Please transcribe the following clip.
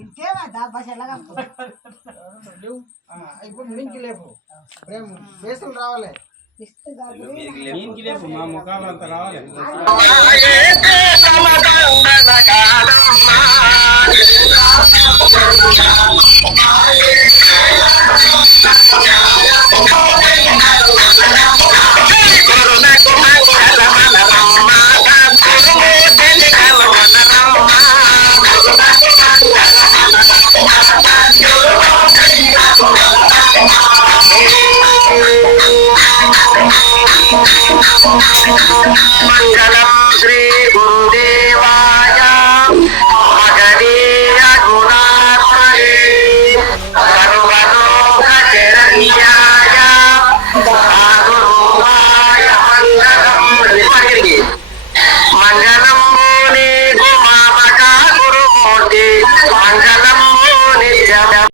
ఇంకేమైంది ఆ భాష ఎలాగ ఆ, ఇప్పుడు మీనికి లేపు ప్రేమ ఫేసులు రావాలి ఇస్తే కాదు మీనికి లేపు మా ముఖాలు అంత రావాలి Mangalam